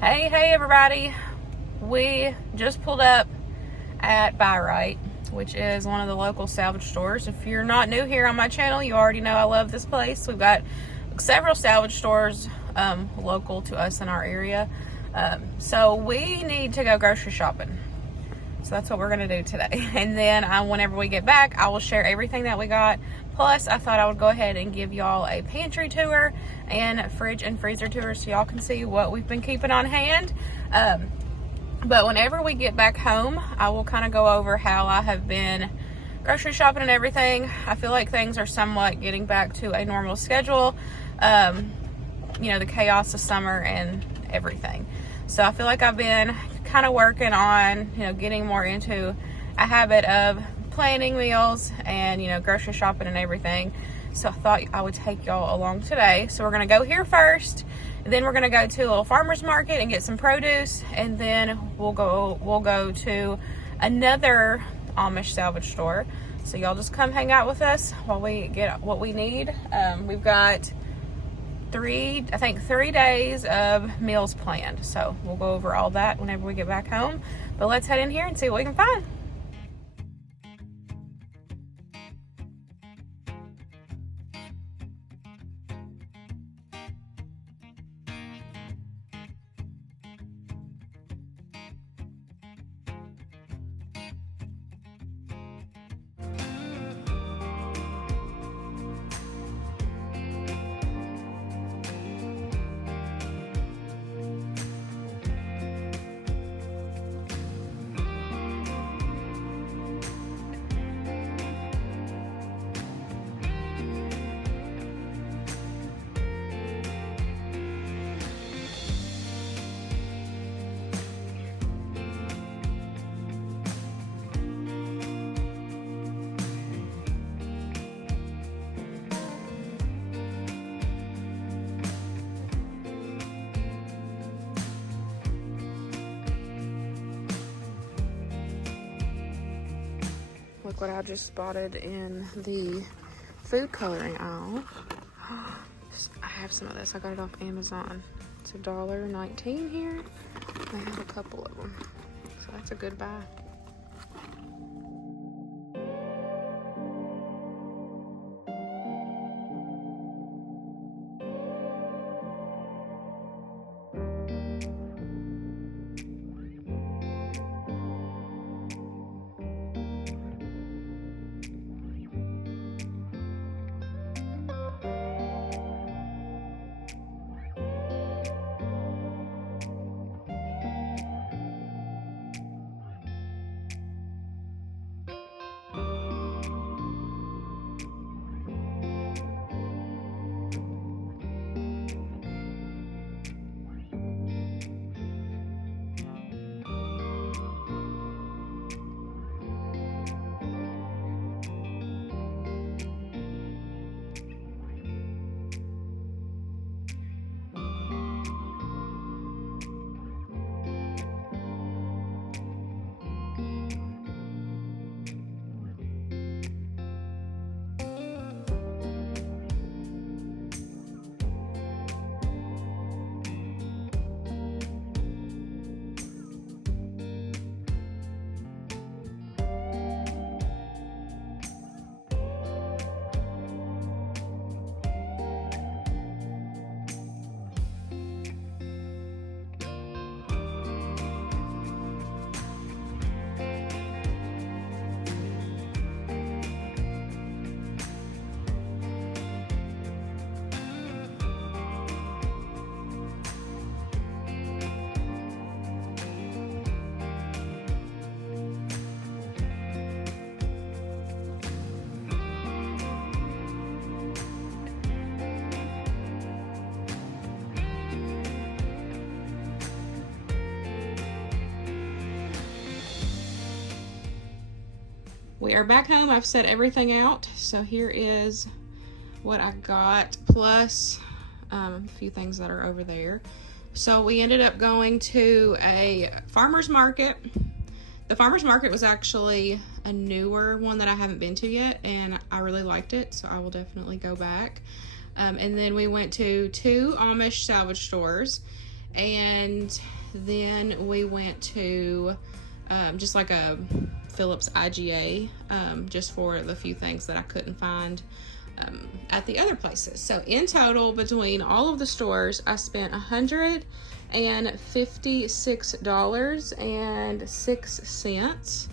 Hey everybody. We just pulled up at Buy Right, which is one of the local salvage stores. If you're not new here on my channel, you already know I love this place. We've got several salvage stores local to us in our area. So we need to go grocery shopping. So that's what we're going to do today. And then whenever we get back, I will share everything that we got. Plus, I thought I would go ahead and give y'all a pantry tour and fridge and freezer tour so y'all can see what we've been keeping on hand. But whenever we get back home, I will kind of go over how I have been grocery shopping and everything. I feel like things are somewhat getting back to a normal schedule. You know, the chaos of summer and everything. So I feel like I've been kind of working on, getting more into a habit of planning meals and, grocery shopping and everything. So I thought I would take y'all along today. So we're going to go here first. Then we're going to go to a little farmer's market and get some produce. And then we'll go to another Amish salvage store. So y'all just come hang out with us while we get what we need. We've got 3 days of meals planned. So we'll go over all that whenever we get back home. But let's head in here and see what we can find. Look what I just spotted in the food coloring aisle. I have some of this. I got it off Amazon. It's $1.19 here. They have a couple of them. So that's a good buy. We are back home. I've set everything out. So here is what I got, plus a few things that are over there. So we ended up going to a farmer's market. The farmer's market was actually a newer one that I haven't been to yet, and I really liked it, so I will definitely go back. And then we went to 2 Amish salvage stores, And then we went to just like a Phillips IGA, just for the few things that I couldn't find at the other places. So in total, between all of the stores, I spent $156.06.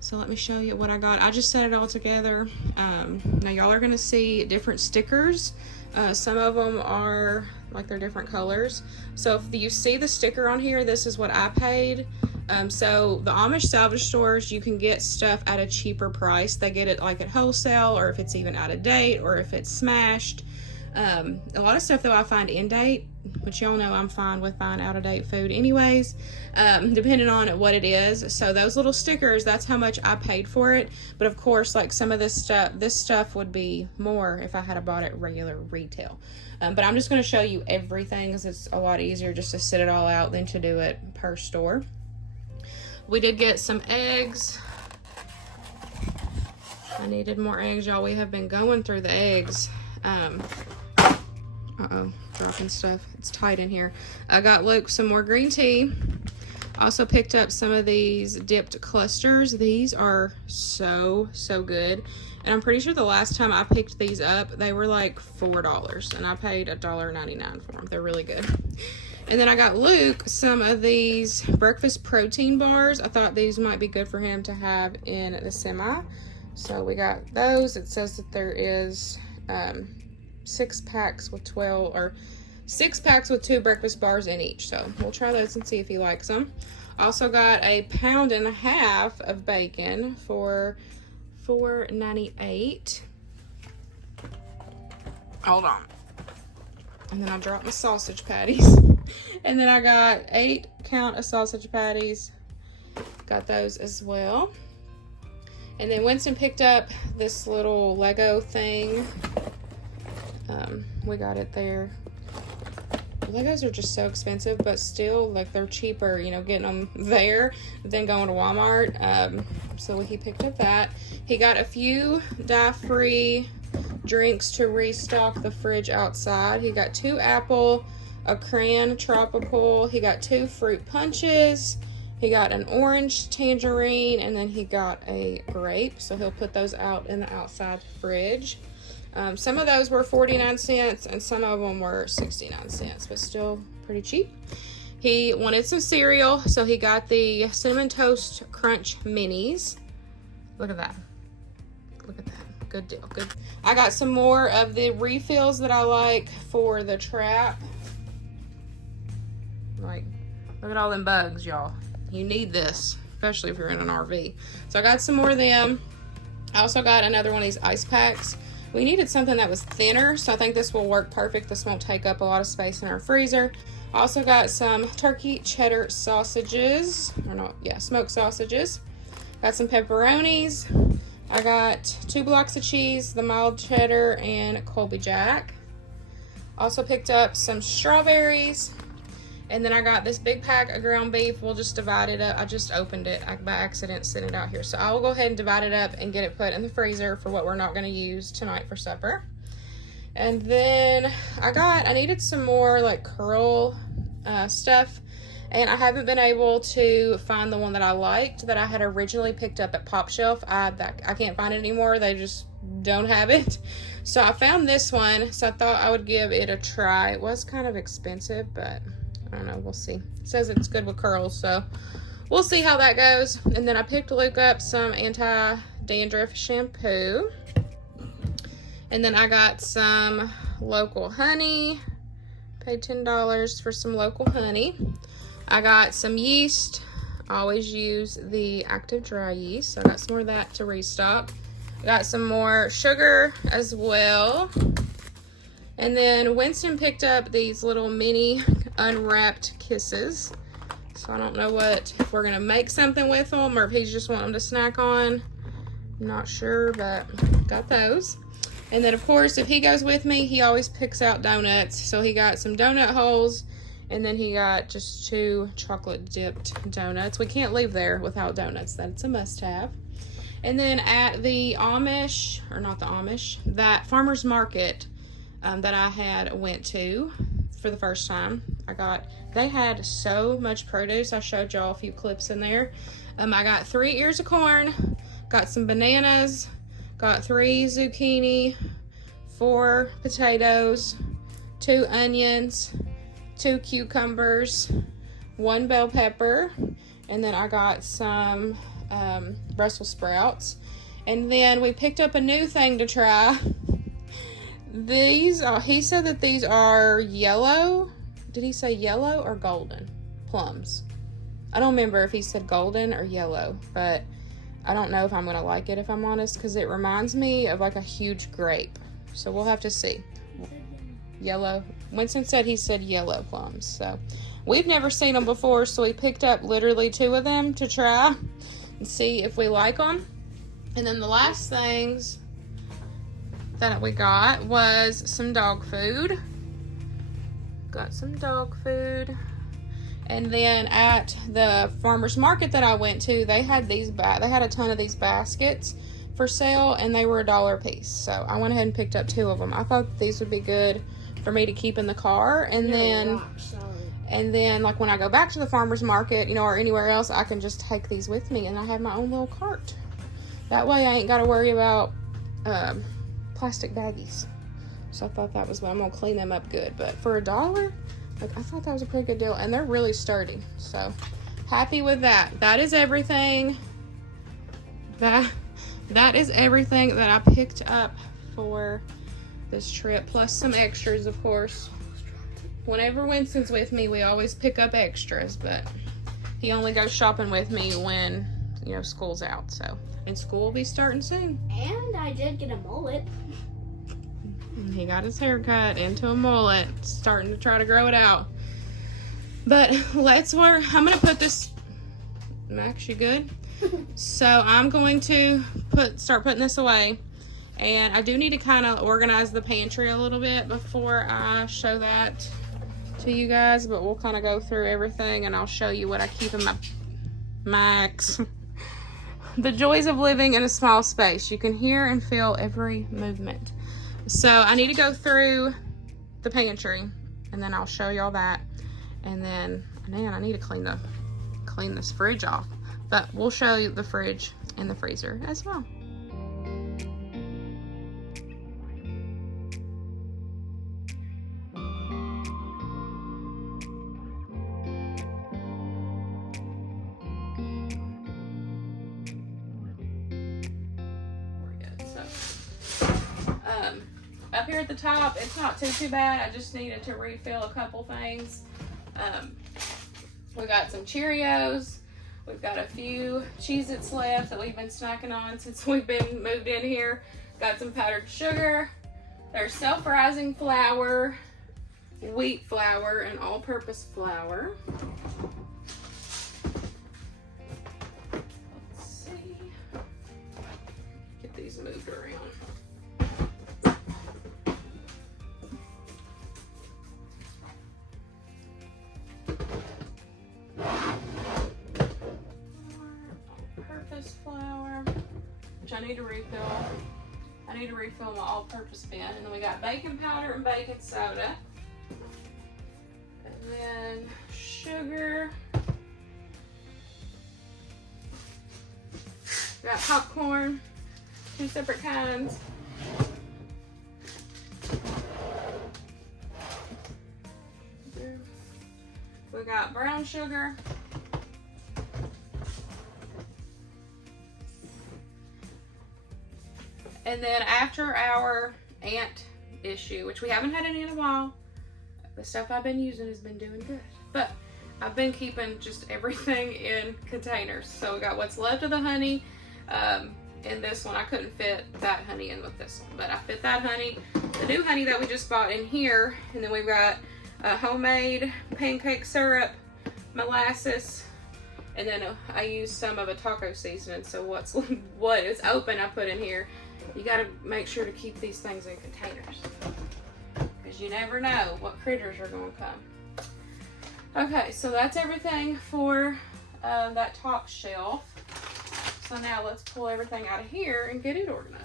So let me show you what I got. I just set it all together. Now y'all are gonna see different stickers. Some of them are like they're different colors. So if you see the sticker on here, this is what I paid. So the Amish salvage stores, you can get stuff at a cheaper price. They get it like at wholesale, or if it's even out of date, or if it's smashed. A lot of stuff though I find in date, which y'all know I'm fine with buying out of date food anyways, depending on what it is. So those little stickers, that's how much I paid for it. But of course, like some of this stuff would be more if I had bought it regular retail. But I'm just going to show you everything because it's a lot easier just to sit it all out than to do it per store. We did get some eggs. I needed more eggs, y'all. We have been going through the eggs. Uh-oh, dropping stuff. It's tight in here. I got Luke some more green tea. Also picked up some of these dipped clusters. These are so good. And I'm pretty sure the last time I picked these up, they were like $4. And I paid $1.99 for them. They're really good. And then I got Luke some of these breakfast protein bars. I thought these might be good for him to have in the semi. So we got those. It says that there is 6 packs with 12, or 6 packs with 2 breakfast bars in each. So we'll try those and see if he likes them. Also got a 1.5 pounds of bacon for $4.98. Hold on. And then I dropped my sausage patties. And then I got 8 count of sausage patties. Got those as well. And then Winston picked up this little Lego thing. We got it there. Legos are just so expensive, but still, like, they're cheaper, you know, getting them there than going to Walmart. So he picked up that. He got a few dye-free drinks to restock the fridge outside. He got 2 apple, a cran tropical. He got 2 fruit punches. He got an orange tangerine, and then he got a grape. So he'll put those out in the outside fridge. Some of those were 49 cents and some of them were 69 cents, but still pretty cheap. He wanted some cereal, so he got the Cinnamon Toast Crunch Minis. Look at that. Look at that. Good deal. Good. I got some more of the refills that I like for the trap. Like, look at all them bugs, y'all. You need this, especially if you're in an RV. So I got some more of them. I also got another one of these ice packs. We needed something that was thinner, so I think this will work perfect. This won't take up a lot of space in our freezer. I also got some turkey cheddar sausages, or not, yeah, smoked sausages. Got some pepperonis. I got 2 blocks of cheese, the mild cheddar, and Colby Jack. Also picked up some strawberries. And then I got this big pack of ground beef. We'll just divide it up. I just opened it. I by accident sent it out here. So I will go ahead and divide it up and get it put in the freezer for what we're not going to use tonight for supper. And then I needed some more like curl stuff. And I haven't been able to find the one that I liked that I had originally picked up at Pop Shelf. I can't find it anymore. They just don't have it. So I found this one. So I thought I would give it a try. It was kind of expensive, but I don't know, we'll see. It says it's good with curls, so we'll see how that goes. And then I picked Luke up some anti-dandruff shampoo. And then I got some local honey. Paid $10 for some local honey. I got some yeast. I always use the active dry yeast, so I got some more of that to restock. I got some more sugar as well. And then Winston picked up these little mini unwrapped kisses. So I don't know if we're gonna make something with them or if he's just wanting them to snack on. I'm not sure, but got those. And then of course, if he goes with me, he always picks out donuts. So he got some donut holes, and then he got just 2 chocolate dipped donuts. We can't leave there without donuts. That's a must have. And then at the Amish, or not the Amish, that farmer's market that I had went to for the first time, They had so much produce. I showed y'all a few clips in there. I got 3 ears of corn, got some bananas, got 3 zucchini, 4 potatoes, 2 onions, 2 cucumbers, 1 bell pepper, and then I got some Brussels sprouts. And then we picked up a new thing to try. These, he said that these are yellow. Did he say yellow or golden plums? I don't remember if he said golden or yellow, but I don't know if I'm gonna like it, if I'm honest, because it reminds me of like a huge grape. So we'll have to see. Yellow. Winston said he said yellow plums. So we've never seen them before, so we picked up literally 2 of them to try and see if we like them. And then the last things that we got was some dog food. Got some dog food. And then at the farmer's market that I went to, they had these they had a ton of these baskets for sale, and they were $1 a piece. So I went ahead and picked up 2 of them. I thought these would be good for me to keep in the car, and then like when I go back to the farmer's market, you know, or anywhere else, I can just take these with me, and I have my own little cart. That way I ain't got to worry about plastic baggies. So I thought that was what I'm gonna clean them up good. But for $1, like, I thought that was a pretty good deal, and they're really sturdy. So happy with that. That is everything. That is everything that I picked up for this trip, plus some extras, of course. Whenever Winston's with me, we always pick up extras, but he only goes shopping with me when, you know, school's out. So, and school will be starting soon. And I did get a mullet. He got his hair cut into a mullet, starting to try to grow it out. But let's work. I'm gonna put this. Max, you good? So I'm going to start putting this away, and I do need to kind of organize the pantry a little bit before I show that to you guys. But we'll kind of go through everything, and I'll show you what I keep in my Max. The joys of living in a small space. You can hear and feel every movement. So I need to go through the pantry, and then I'll show y'all that. And then, man, I need to clean this fridge off. But we'll show you the fridge and the freezer as well. Up here at the top, it's not too bad. I just needed to refill a couple things. We got some Cheerios. We've got a few Cheez-Its left that we've been snacking on since we've been moved in here. Got some powdered sugar. There's self-rising flour, wheat flour, and all-purpose flour. Let's see. Get these moved around. Flour, which I need to refill. I need to refill my all-purpose bin. And then we got baking powder and baking soda. And then sugar. Got popcorn, 2 separate kinds. We got brown sugar. And then after our ant issue, which we haven't had any in a while, the stuff I've been using has been doing good. But I've been keeping just everything in containers. So we got what's left of the honey in this one. I couldn't fit that honey in with this one, but I fit that honey, the new honey that we just bought, in here. And then we've got homemade pancake syrup, molasses, and then I used some of a taco seasoning. So what is open I put in here. You got to make sure to keep these things in containers, because you never know what critters are going to come. Okay, so that's everything for that top shelf. So now let's pull everything out of here and get it organized.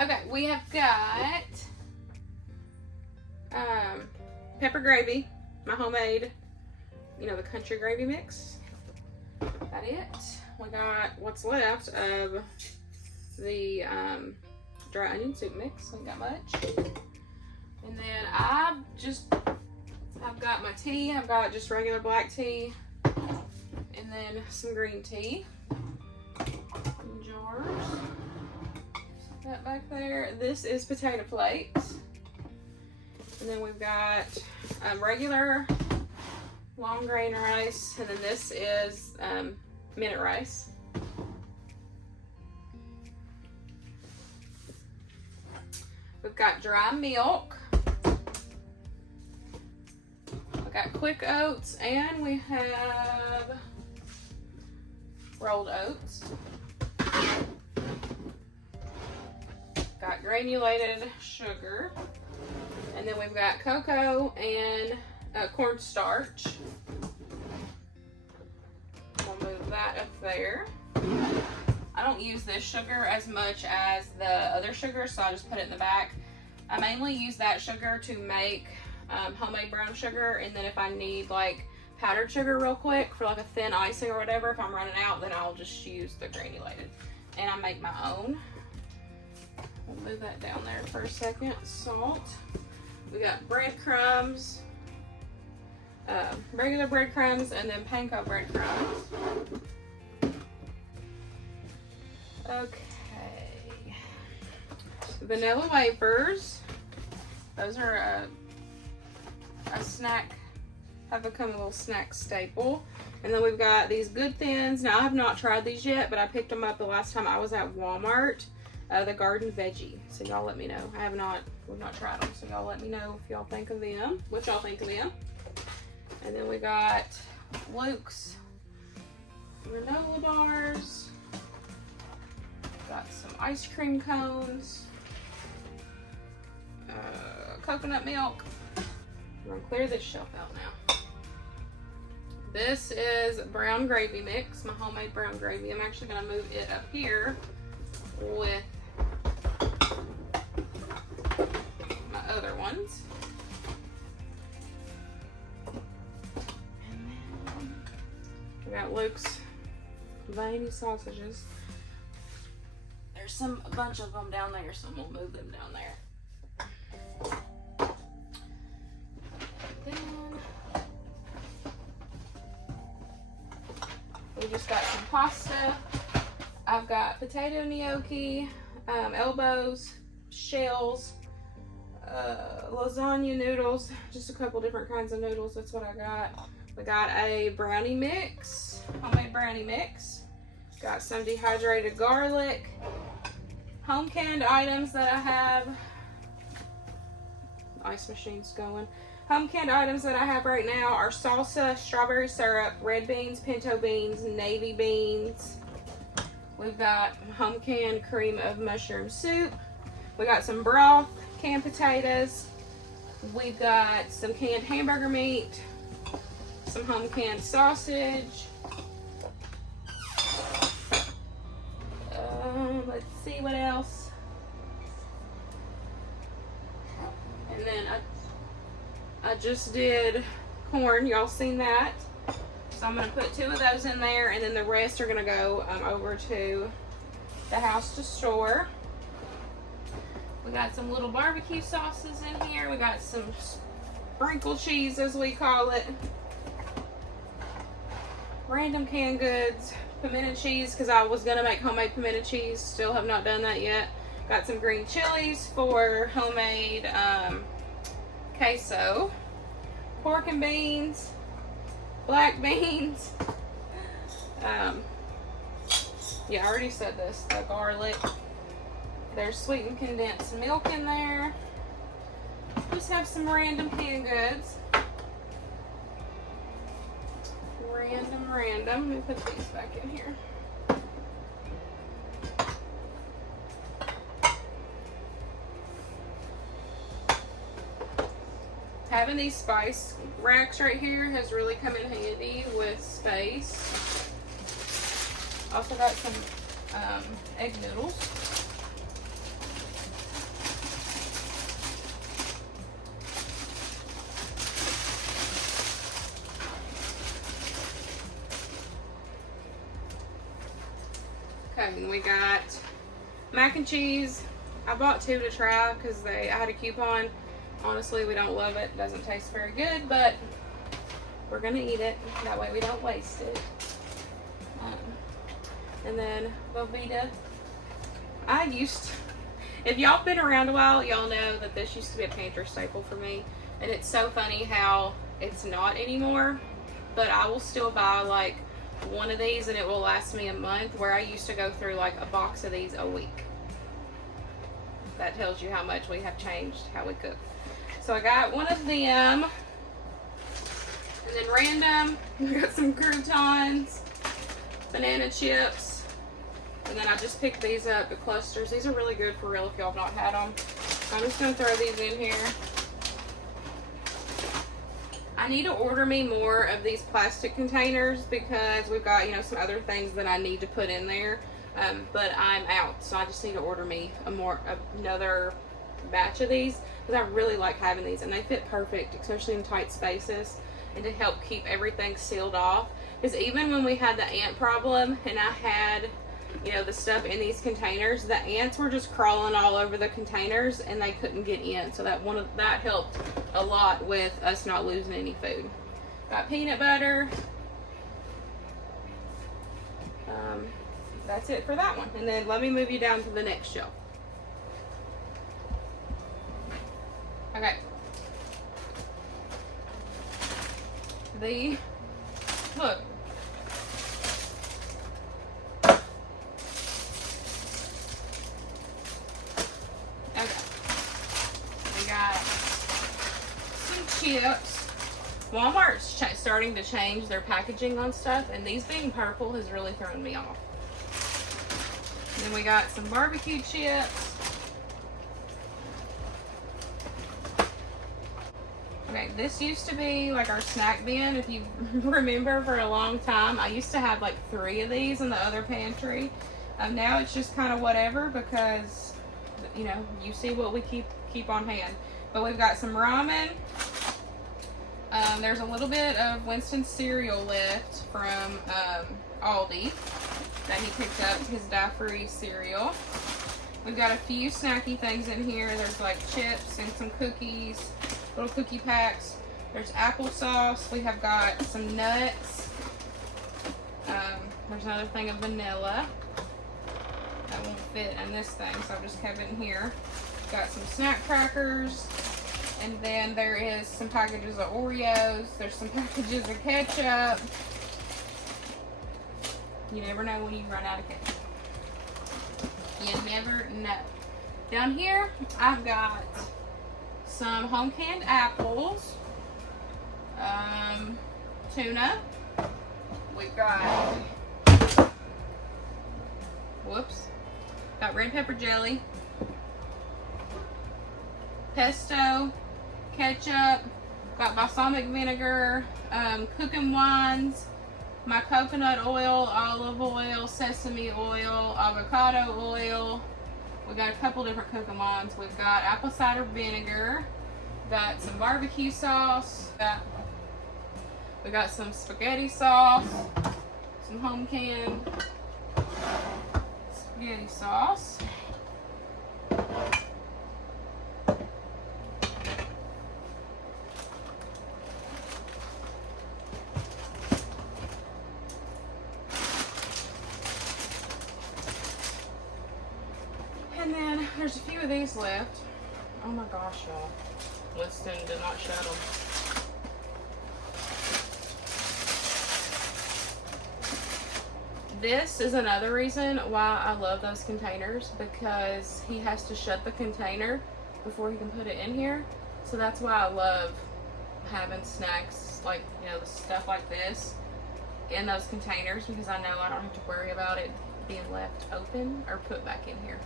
Okay, we have got pepper gravy, my homemade, you know, the country gravy mix. Got it. We got what's left of the dry onion soup mix. We got much. And then I've got my tea. I've got just regular black tea, and then some green tea in jars. Set that back there. This is potato plates. And then we've got regular long grain rice, and then this is minute rice. We've got dry milk. We've got quick oats, and we have rolled oats. Got granulated sugar. And then we've got cocoa and cornstarch. We'll move that up there. I don't use this sugar as much as the other sugar, so I just put it in the back. I mainly use that sugar to make homemade brown sugar, and then if I need like powdered sugar real quick for like a thin icing or whatever, if I'm running out, then I'll just use the granulated. And I make my own. We'll move that down there for a second. Salt. We got breadcrumbs, regular breadcrumbs, and then panko breadcrumbs. Okay. Vanilla wafers. Those are a snack, have become a little snack staple. And then we've got these Good Thins. Now I have not tried these yet, but I picked them up the last time I was at Walmart. The garden veggie. So y'all let me know. We've not tried them. So y'all let me know if y'all think of them, what y'all think of them. And then we got Luke's granola bars. Got some ice cream cones. Coconut milk. We're gonna clear this shelf out now. This is brown gravy mix, my homemade brown gravy. I'm actually gonna move it up here with my other ones. And then we got Luke's veiny sausages. There's a bunch of them down there, so we'll move them down there. Then we just got some pasta. I've got potato gnocchi, elbows, shells, lasagna noodles, just a couple different kinds of noodles. That's what I got. We got a brownie mix, homemade brownie mix. Got some dehydrated garlic, home canned items that I have. Ice machine's going. Home canned items that I have right now are salsa, strawberry syrup, red beans, pinto beans, navy beans. We've got home canned cream of mushroom soup. We got some broth, canned potatoes. We've got some canned hamburger meat, some home canned sausage. Let's see what else. And then I just did corn. Y'all seen that? So I'm going to put 2 of those in there, and then the rest are going to go over to the house to store. We got some little barbecue sauces in here. We got some sprinkle cheese, as we call it. Random canned goods. Pimento cheese, because I was going to make homemade pimento cheese. Still have not done that yet. Got some green chilies for homemade queso. Pork and beans. Black beans. Yeah, I already said this. The garlic. There's sweetened condensed milk in there. Just have some random canned goods. Random. Let me put these back in here. Having these spice racks right here has really come in handy with space. Also got some egg noodles. and we got mac and cheese. I bought 2 to try because I had a coupon. Honestly, we don't love it. It doesn't taste very good, but we're gonna eat it. That way we don't waste it. And then velveeta. If y'all been around a while, y'all know that this used to be a pantry staple for me. And it's so funny how it's not anymore. But I will still buy like one of these and it will last me a month, where I used to go through like a box of these a week. That tells you how much we have changed how we cook. So I got one of them. And then random, we got some croutons, banana chips. And then I just picked these up, the clusters. These are really good for real if y'all have not had them. I'm just going to throw these in here. I need to order me more of these plastic containers because we've got, you know, some other things that I need to put in there. But I'm out, so I just need to order me another batch of these because I really like having these and they fit perfect, especially in tight spaces, and to help keep everything sealed off. Because even when we had the ant problem and I had, you know, the stuff in these containers, the ants were just crawling all over the containers and they couldn't get in. So that helped a lot with us not losing any food. Got peanut butter. That's it for that one. And then let me move you down to the next shelf. Okay. Look. Chips. Walmart's starting to change their packaging on stuff, and these being purple has really thrown me off. And then we got some barbecue chips. Okay, this used to be like our snack bin. If you remember, for a long time, I used to have like 3 of these in the other pantry. Now it's just kind of whatever because, you know, you see what we keep on hand. But we've got some ramen. There's a little bit of Winston cereal left from Aldi that he picked up, his dye-free cereal. We've got a few snacky things in here. There's like chips and some cookies, little cookie packs. There's applesauce. We have got some nuts. There's another thing of vanilla. That won't fit in this thing, so I've just kept it in here. Got some snack crackers. And then there is some packages of Oreos. There's some packages of ketchup. You never know when you run out of ketchup. You never know. Down here, I've got some home canned apples. Tuna. We've got, got red pepper jelly. Pesto. Ketchup, got balsamic vinegar, cooking wines, my coconut oil, olive oil, sesame oil, avocado oil. We got a couple different cooking wines. We've got apple cider vinegar, got some barbecue sauce, we got some spaghetti sauce, some home canned spaghetti sauce. And then there's a few of these left. Oh my gosh, y'all. Winston did not shut them. This is another reason why I love those containers, because he has to shut the container before he can put it in here. So that's why I love having snacks, like, you know, stuff like this in those containers, because I know I don't have to worry about it being left open or put back in here.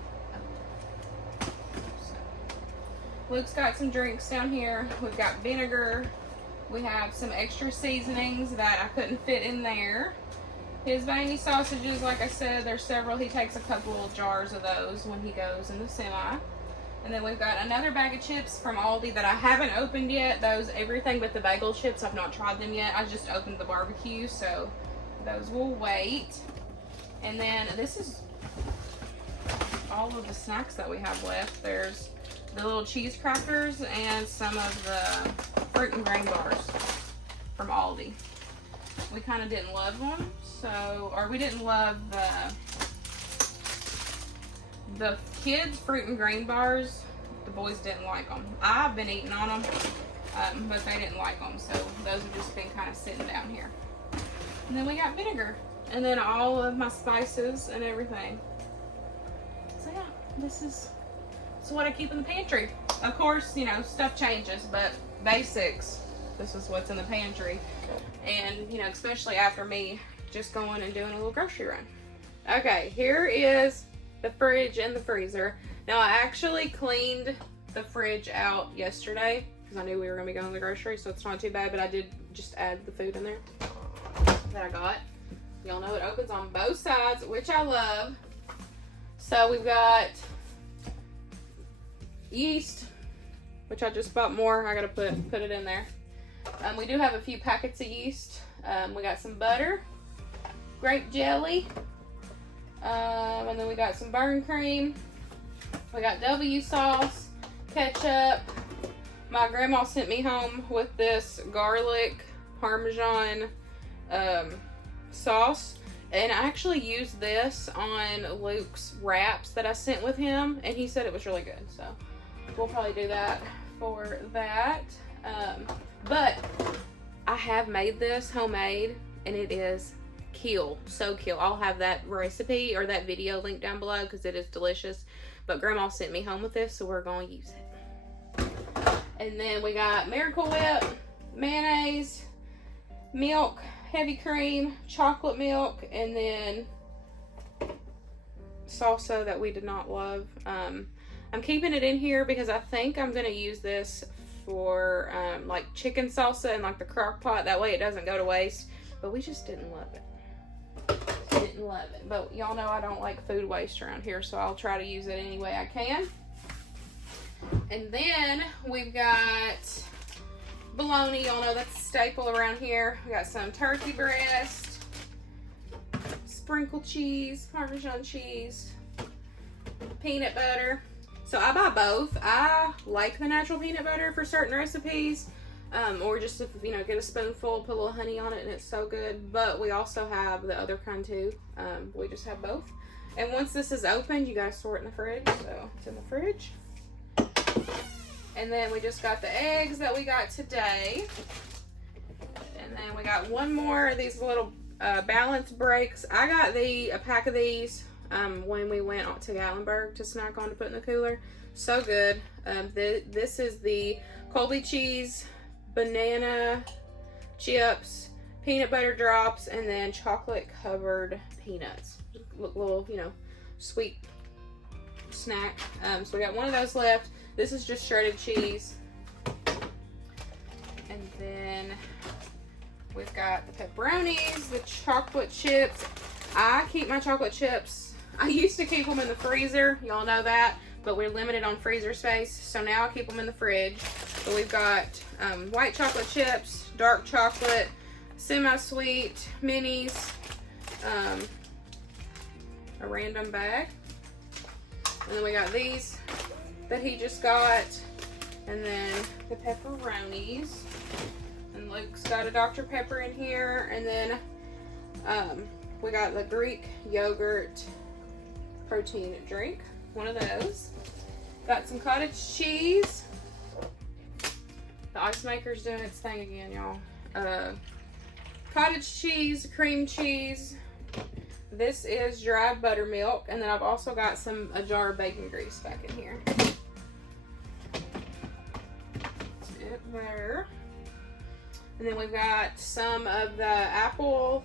Luke's got some drinks down here. We've got vinegar. We have some extra seasonings that I couldn't fit in there. His veiny sausages, like I said, there's several. He takes a couple of jars of those when he goes in the semi. And then we've got another bag of chips from Aldi that I haven't opened yet. Those, everything but the bagel chips, I've not tried them yet. I just opened the barbecue, so those will wait. And then this is all of the snacks that we have left. There's the little cheese crackers and some of the fruit and grain bars from Aldi. We kind of didn't love them, or we didn't love the kids' fruit and grain bars. The boys didn't like them. I've been eating on them, but they didn't like them, so those have just been kind of sitting down here. And then we got vinegar, and then all of my spices and everything. So yeah, this is what I keep in the pantry. Of course, you know, stuff changes, but basics, this is what's in the pantry. And, you know, especially after me just going and doing a little grocery run. Okay, here is the fridge and the freezer. Now, I actually cleaned the fridge out yesterday because I knew we were going to be going to the grocery, so it's not too bad, but I did just add the food in there that I got. Y'all know it opens on both sides, which I love. So we've got yeast, which I just bought more. I gotta put it in there. We do have a few packets of yeast. We got some butter, grape jelly, and then we got some burn cream. We got W sauce, ketchup. My grandma sent me home with this garlic Parmesan sauce. And I actually used this on Luke's wraps that I sent with him, and he said it was really good. So we'll probably do that for that. But I have made this homemade, and it is so kill. I'll have that recipe or that video linked down below because it is delicious. But Grandma sent me home with this, so we're going to use it. And then we got Miracle Whip, mayonnaise, milk, heavy cream, chocolate milk, and then salsa that we did not love. I'm keeping it in here because I think I'm going to use this for like chicken salsa and like the crock pot. That way it doesn't go to waste. But we just didn't love it. But y'all know I don't like food waste around here, so I'll try to use it any way I can. And then we've got bologna. Y'all know that's a staple around here. We got some turkey breast, sprinkled cheese, Parmesan cheese, peanut butter. So I buy both. I like the natural peanut butter for certain recipes, or just if, you know, get a spoonful, put a little honey on it, and it's so good. But we also have the other kind too. We just have both. And once this is opened, you guys store it in the fridge. So it's in the fridge. And then we just got the eggs that we got today. And then we got one more of these little balance breaks. I got a pack of these when we went to Gatlinburg to snack on to put in the cooler. So good. This is the Colby cheese, banana chips, peanut butter drops, and then chocolate covered peanuts. Little, you know, sweet snack. So we got one of those left. This is just shredded cheese. And then we've got the pepperonis, the chocolate chips. I keep my chocolate chips. I used to keep them in the freezer. Y'all know that. But we're limited on freezer space. So now I keep them in the fridge. So we've got white chocolate chips, dark chocolate, semi-sweet, minis, a random bag. And then we got these that he just got, and then the pepperonis, and Luke's got a Dr. Pepper in here, and then we got the Greek yogurt protein drink, one of those. Got some cottage cheese. The ice maker's doing its thing again, y'all. Cottage cheese, cream cheese. This is dried buttermilk, and then I've also got a jar of bacon grease back in here. That's it there. And then we've got some of the apple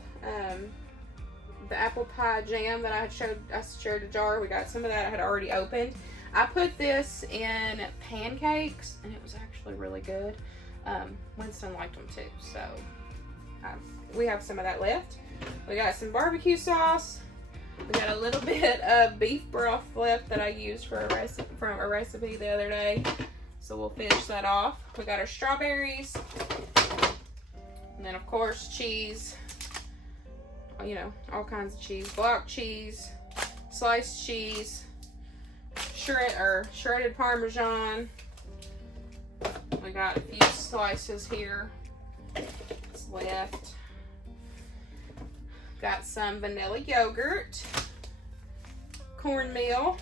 pie jam that I showed a jar. We got some of that I had already opened. I put this in pancakes, and it was actually really good. Winston liked them too, so we have some of that left. We got some barbecue sauce. We got a little bit of beef broth left that I used from a recipe the other day. So we'll finish that off. We got our strawberries. And then of course cheese. You know, all kinds of cheese. Block cheese, sliced cheese, shredded Parmesan. We got a few slices here. What's left? Got some vanilla yogurt, cornmeal,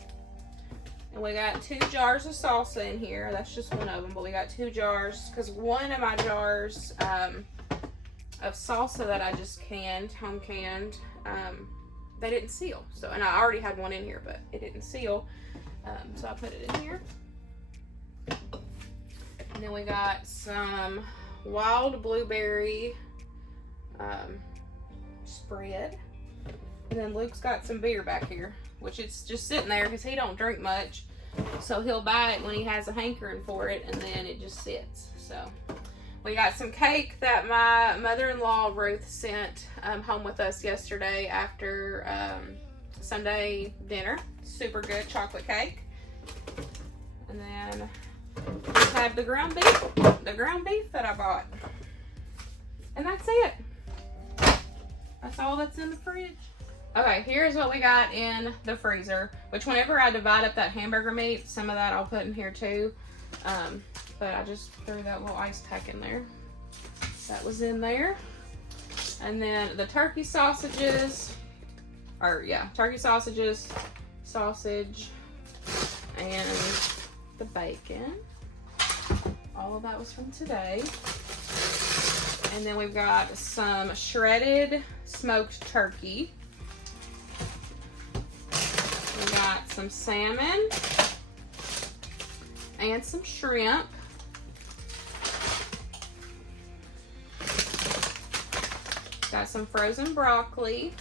and we got 2 jars of salsa in here. That's just one of them, but we got 2 jars because one of my jars of salsa that I just home canned, they didn't seal. So, and I already had one in here, but it didn't seal. So I put it in here. And then we got some wild blueberry spread. And then Luke's got some beer back here, which it's just sitting there because he don't drink much. So he'll buy it when he has a hankering for it, and then it just sits. So we got some cake that my mother-in-law Ruth sent home with us yesterday after Sunday dinner. Super good chocolate cake. And then we have the ground beef that I bought. And that's it. That's all that's in the fridge. Okay, here's what we got in the freezer, which whenever I divide up that hamburger meat, some of that I'll put in here too. But I just threw that little ice pack in there. That was in there. And then the turkey sausages, sausage, and the bacon. All of that was from today. And then we've got some shredded smoked turkey. We got some salmon and some shrimp. Got some frozen broccoli.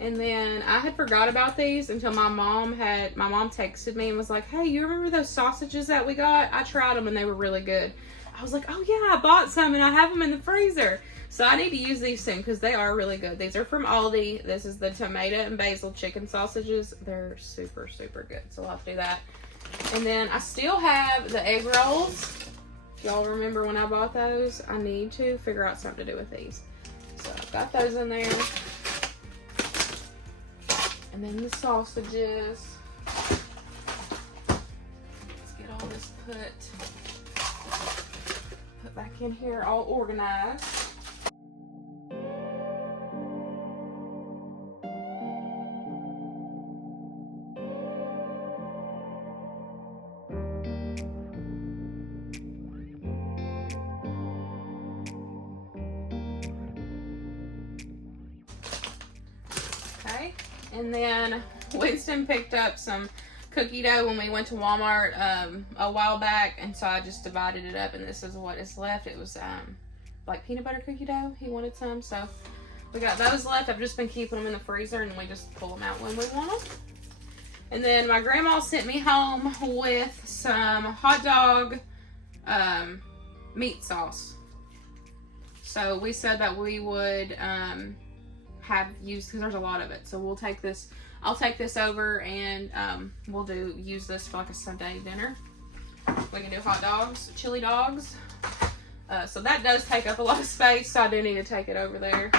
And then I had forgot about these until my mom texted me and was like, hey, you remember those sausages that we got? I tried them and they were really good. I was like, oh yeah, I bought some and I have them in the freezer. So I need to use these soon because they are really good. These are from Aldi. This is the tomato and basil chicken sausages. They're super, super good. So I'll have to do that. And then I still have the egg rolls. Y'all remember when I bought those? I need to figure out something to do with these. So I've got those in there. And then the sausages. Let's get all this put back in here, all organized. Okay, and then Winston picked up some cookie dough when we went to Walmart a while back, and so I just divided it up, and this is what is left. It was like peanut butter cookie dough. He wanted some, so we got those left. I've just been keeping them in the freezer, and we just pull them out when we want them. And then my grandma sent me home with some hot dog meat sauce. So we said that we would have used, because there's a lot of it, so we'll take this. I'll take this over and we'll use this for like a Sunday dinner. We can do hot dogs, chili dogs. So that does take up a lot of space, so I do need to take it over there.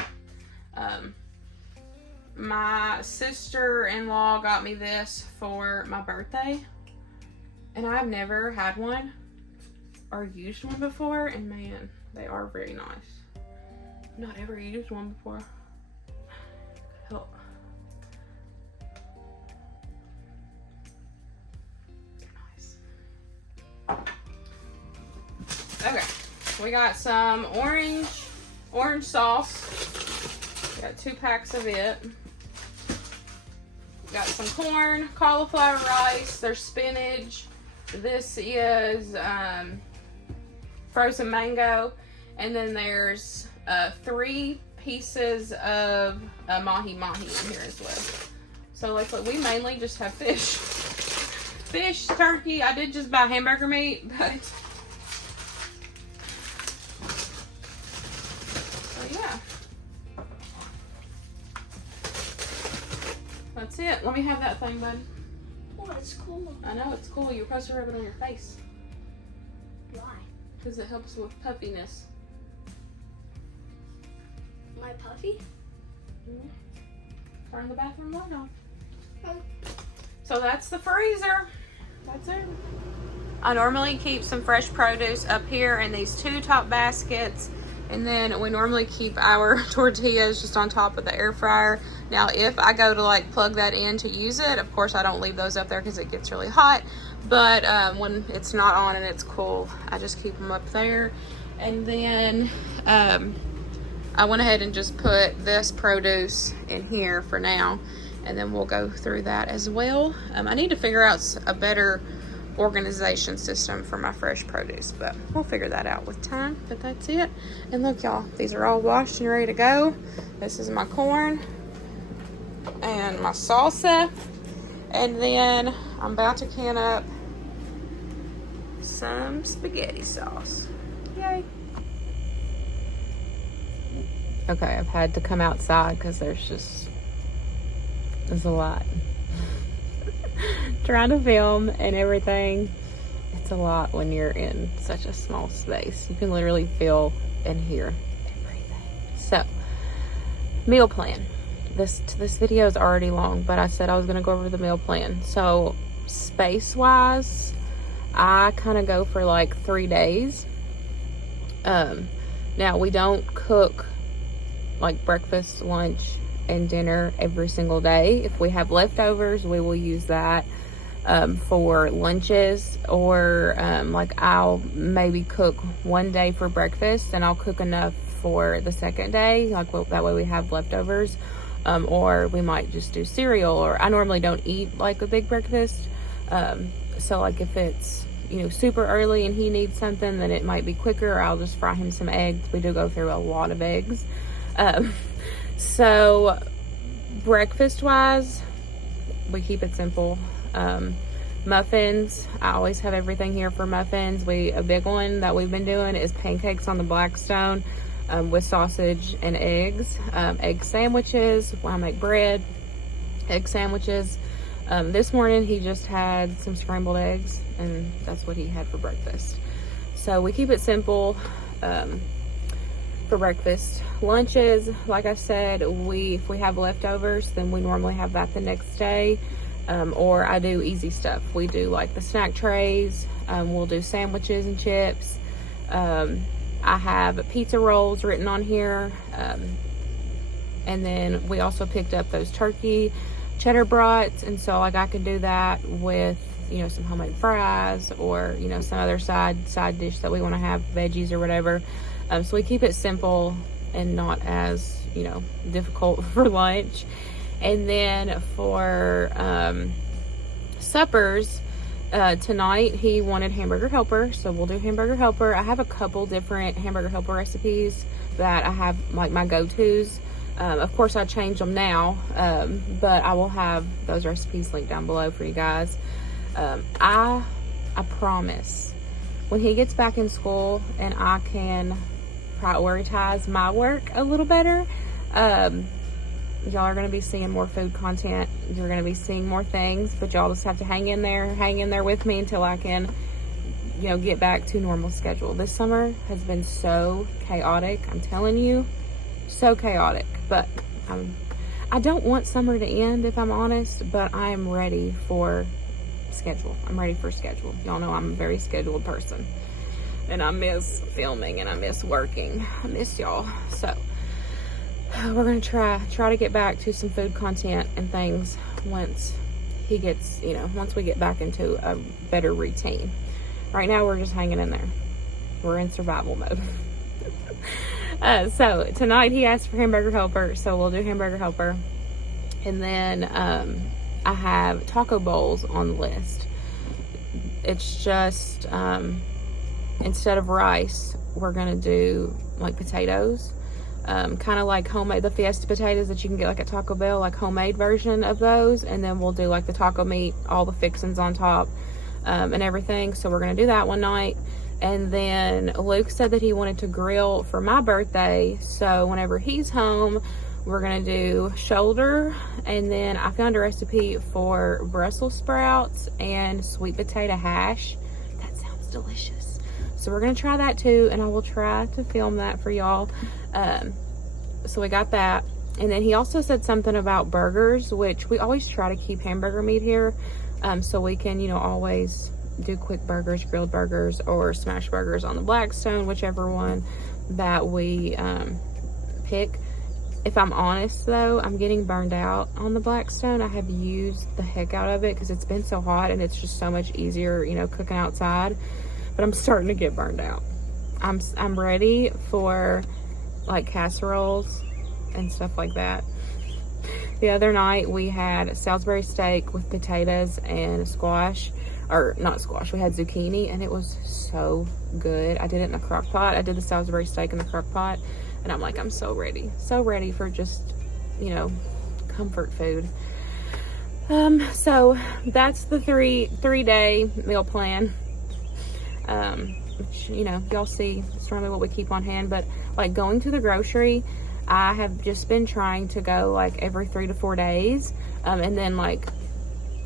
My sister-in-law got me this for my birthday, and I've never had one or used one before, and man, they are very nice. I've not ever used one before. Help. Okay, we got some orange sauce. We got 2 packs of it. We got some corn, cauliflower rice, there's spinach. This is frozen mango, and then there's 3 pieces of mahi in here as well. So like, look, we mainly just have fish, turkey. I did just buy hamburger meat, but yeah, that's it. Let me have that thing, bud. Oh, it's cool. I know it's cool. You're supposed to rub it on your face. Why? Because it helps with puffiness. My puffy? Turn the bathroom light off. Oh. So that's the freezer. That's it. I normally keep some fresh produce up here in these 2 top baskets, and then we normally keep our tortillas just on top of the air fryer. Now, if I go to like plug that in to use it, of course I don't leave those up there because it gets really hot. But when it's not on and it's cool, I just keep them up there. And then I went ahead and just put this produce in here for now, and then we'll go through that as well. I need to figure out a better organization system for my fresh produce, but we'll figure that out with time. But that's it. And look, y'all, these are all washed and ready to go. This is my corn and my salsa, and then I'm about to can up some spaghetti sauce. Yay. Okay, I've had to come outside because there's a lot. Trying to film and everything, it's a lot when you're in such a small space. You can literally feel and hear everything. So, meal plan. This video is already long, but I said I was going to go over the meal plan. So, space-wise, I kind of go for like 3 days. Now, we don't cook like breakfast, lunch, and dinner every single day. If we have leftovers, we will use that for lunches, or like I'll maybe cook one day for breakfast and I'll cook enough for the second day, like that way we have leftovers. Or we might just do cereal, or I normally don't eat like a big breakfast. So like if it's, you know, super early and he needs something, then it might be quicker. I'll just fry him some eggs. We do go through a lot of eggs. So breakfast wise, we keep it simple. Muffins, I always have everything here for muffins. A big one that we've been doing is pancakes on the Blackstone with sausage and eggs. Egg sandwiches, I make bread, egg sandwiches. This morning he just had some scrambled eggs, and that's what he had for breakfast. So we keep it simple for breakfast. Lunches, like I said, if we have leftovers, then we normally have that the next day. Or I do easy stuff. We do like the snack trays. We'll do sandwiches and chips. I have pizza rolls written on here. And then we also picked up those turkey cheddar brats. And so like I can do that with, you know, some homemade fries, or, you know, some other side dish that we want to have, veggies or whatever. So we keep it simple and not as, you know, difficult for lunch. And then for suppers, tonight he wanted hamburger helper, so we'll do hamburger helper. I have a couple different hamburger helper recipes that I have, like my go-tos. Of course I change them now, but I will have those recipes linked down below for you guys. I promise, when he gets back in school and I can prioritize my work a little better, y'all are going to be seeing more food content. You're going to be seeing more things, but y'all just have to hang in there with me until I can, you know, get back to normal schedule. This summer has been so chaotic. I'm telling you, so chaotic. But I don't want summer to end, if I'm honest, but I am ready for schedule. I'm ready for schedule. Y'all know I'm a very scheduled person, and I miss filming and I miss working. I miss y'all. So we're gonna try to get back to some food content and things once he gets, you know, once we get back into a better routine. Right now we're just hanging in there. We're in survival mode. So tonight he asked for hamburger helper, so we'll do hamburger helper. And then I have taco bowls on the list. It's just instead of rice, we're gonna do like potatoes. Kind of like homemade, the Fiesta potatoes that you can get like at Taco Bell, like homemade version of those. And then we'll do like the taco meat, all the fixings on top, and everything. So we're gonna do that one night. And then Luke said that he wanted to grill for my birthday, so whenever he's home, we're gonna do shoulder. And then I found a recipe for Brussels sprouts and sweet potato hash. That sounds delicious. So we're gonna try that too, and I will try to film that for y'all. So we got that. And then he also said something about burgers, which we always try to keep hamburger meat here, so we can, you know, always do quick burgers, grilled burgers, or smash burgers on the Blackstone, whichever one that we pick. If I'm honest though, I'm getting burned out on the Blackstone. I have used the heck out of it because it's been so hot and it's just so much easier, you know, cooking outside. But I'm starting to get burned out. I'm ready for like casseroles and stuff like that. The other night we had Salisbury steak with potatoes and squash, or not squash, we had zucchini, and it was so good. I did it in a crock pot. I did the Salisbury steak in the crock pot, and I'm like, I'm so ready for just, you know, comfort food. So that's the three-day meal plan. Which, you know, y'all see, it's normally what we keep on hand, but like going to the grocery, I have just been trying to go like every 3 to 4 days. And then like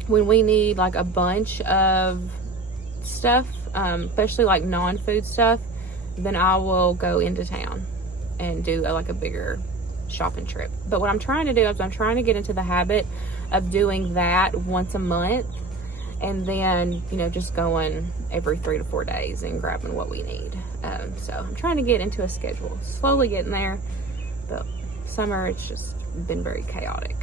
when we need like a bunch of stuff, especially like non-food stuff, then I will go into town and do like a bigger shopping trip. But what I'm trying to do is I'm trying to get into the habit of doing that once a month, and then, you know, just going every 3 to 4 days and grabbing what we need. So I'm trying to get into a schedule, slowly getting there. But summer, it's just been very chaotic.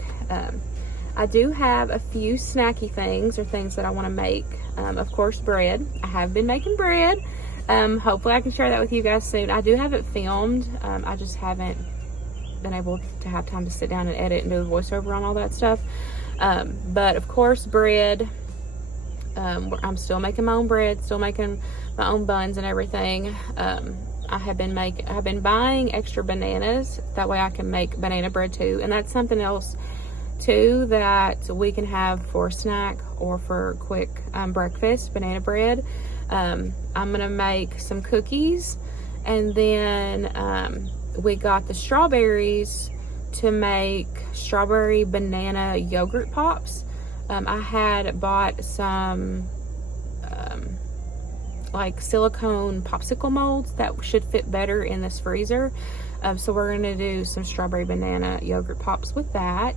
I do have a few snacky things or things that I want to make. Of course, bread. I have been making bread. Hopefully I can share that with you guys soon. I do have it filmed. I just haven't been able to have time to sit down and edit and do a voiceover on all that stuff. But of course, bread. I'm still making my own bread, still making my own buns and everything. I have been buying extra bananas. That way I can make banana bread too. And that's something else too that we can have for a snack or for quick breakfast, banana bread. I'm gonna make some cookies, and then we got the strawberries to make strawberry banana yogurt pops. I had bought some like silicone popsicle molds that should fit better in this freezer. So we're gonna do some strawberry banana yogurt pops with that.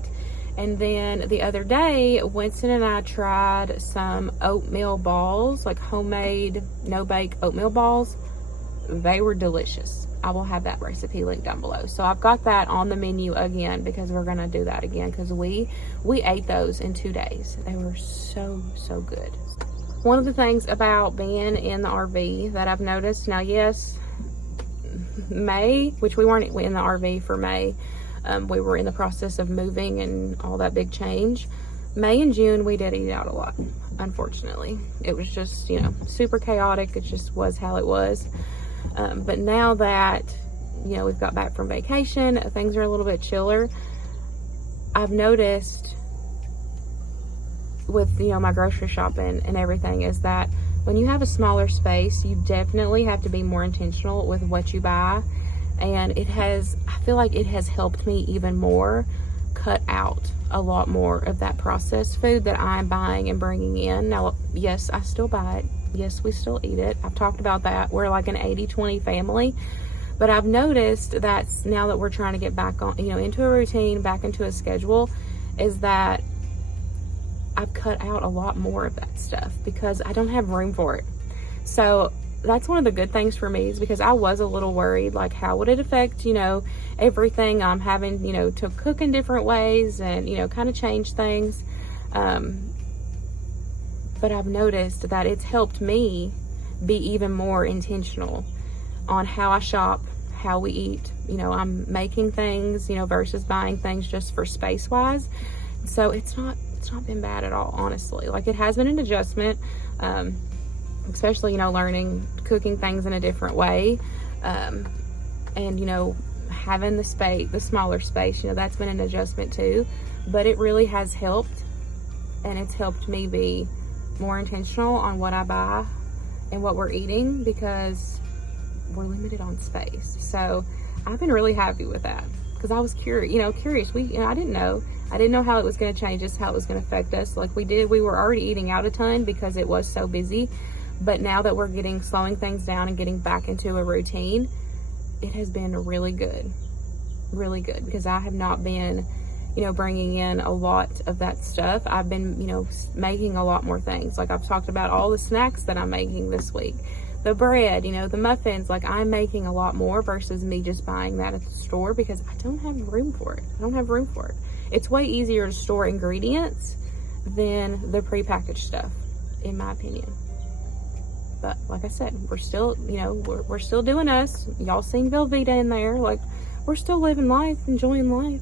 And then the other day, Winston and I tried some oatmeal balls, like homemade no-bake oatmeal balls. They were delicious. I will have that recipe linked down below. So I've got that on the menu again because we're gonna do that again because we ate those in 2 days. They were so good. One of the things about being in the RV that I've noticed, now yes, May, which we weren't in the RV for May, we were in the process of moving and all that big change. May and June we did eat out a lot, unfortunately. It was just, you know, super chaotic. It just was how it was. But now that, you know, we've got back from vacation, things are a little bit chiller. I've noticed with, you know, my grocery shopping and everything is that when you have a smaller space, you definitely have to be more intentional with what you buy. And I feel like it has helped me even more cut out a lot more of that processed food that I'm buying and bringing in. Now, yes, I still buy it. Yes, we still eat it. I've talked about that. We're like an 80-20 family. But I've noticed that now that we're trying to get back on, you know, into a routine, back into a schedule, is that I've cut out a lot more of that stuff because I don't have room for it. So that's one of the good things for me, is because I was a little worried, like, how would it affect, you know, everything I'm having, you know, to cook in different ways and, you know, kind of change things. But I've noticed that it's helped me be even more intentional on how I shop, how we eat. You know, I'm making things, you know, versus buying things just for space wise. So it's not been bad at all, honestly. Like, it has been an adjustment, especially, you know, learning cooking things in a different way, and, you know, having the smaller space, you know, that's been an adjustment too. But it really has helped, and it's helped me be more intentional on what I buy and what we're eating because we're limited on space. So I've been really happy with that because I was curious. I didn't know how it was going to change us, how it was going to affect us. Like we were already eating out a ton because it was so busy. But now that we're slowing things down and getting back into a routine, it has been really good. really good because I have not been, you know, bringing in a lot of that stuff. I've been, you know, making a lot more things. Like I've talked about all the snacks that I'm making this week, the bread, you know, the muffins. Like I'm making a lot more versus me just buying that at the store because I don't have room for it. I don't have room for it. It's way easier to store ingredients than the prepackaged stuff, in my opinion. But like I said, we're still, you know, we're still doing us. Y'all seen Velveeta in there. Like, we're still living life, enjoying life.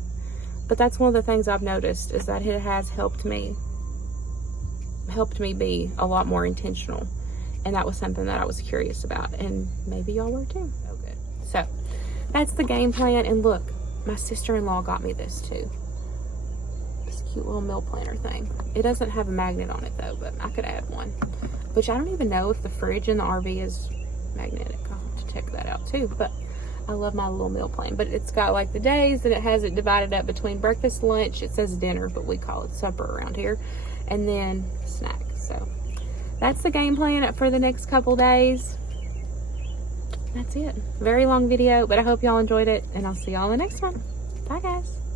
But that's one of the things I've noticed is that it has helped me be a lot more intentional. And that was something that I was curious about. And maybe y'all were too. So good. So, that's the game plan. And look, my sister-in-law got me this too. This cute little meal planner thing. It doesn't have a magnet on it though, but I could add one. Which I don't even know if the fridge in the RV is magnetic. I'll have to check that out too. But I love my little meal plan. But it's got like the days and it has it divided up between breakfast, lunch. It says dinner, but we call it supper around here. And then snacks. So that's the game plan for the next couple days. That's it. Very long video, but I hope y'all enjoyed it. And I'll see y'all in the next one. Bye guys.